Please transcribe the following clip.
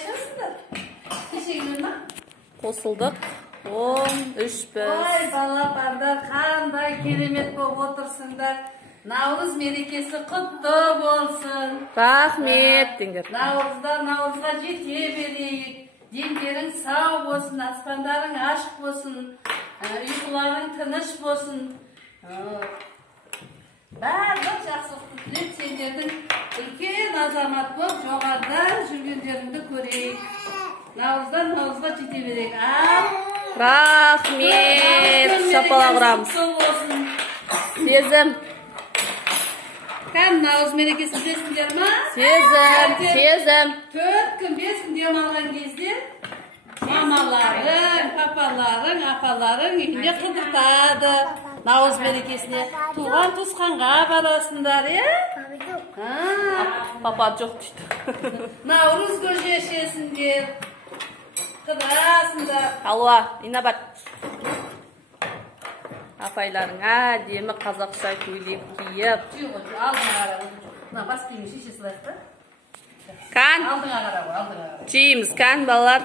қайшасыңдар? Кешегілер ма? Қосылдық. 13 біз. Ой, балапандар, қандай керемет болып отырсыңдар. Наурыз мерекесі құтты болсын. Рахмет деңдер. Наурызға жете берейік. Дендерің сау болсын, аспандарың ашық болсын, ұйқыларың тыныш болсын. Барлық жақсылықты тілеп, сендердің үлкен азамат болып, жоғарда жүргендеріңді көрейік. Наурыздан наурызға жете берейік. Рахмет. Шапалағырамыз. Сезім. Кән наурыз мерекесін сезіңдер ма? Сезім. 4 күн, 5 күн демалған кезде мамаларың, папаларың, апаларың үйіне қыдыртады. Наурыз мерекесіне туған туысқанға барасыңдар, Папа жоқ дейді. Наурыз көжешесіңдер, қыдырасыңдар. Алуа, инабат. Апайларың әдемі қазақша көйлек киіп. Алдыңа қарап. Мына бас киімін шеше салайық та. Кән. Алдыңа қарап, алдыңа қарап. Жейміз, кән балалар.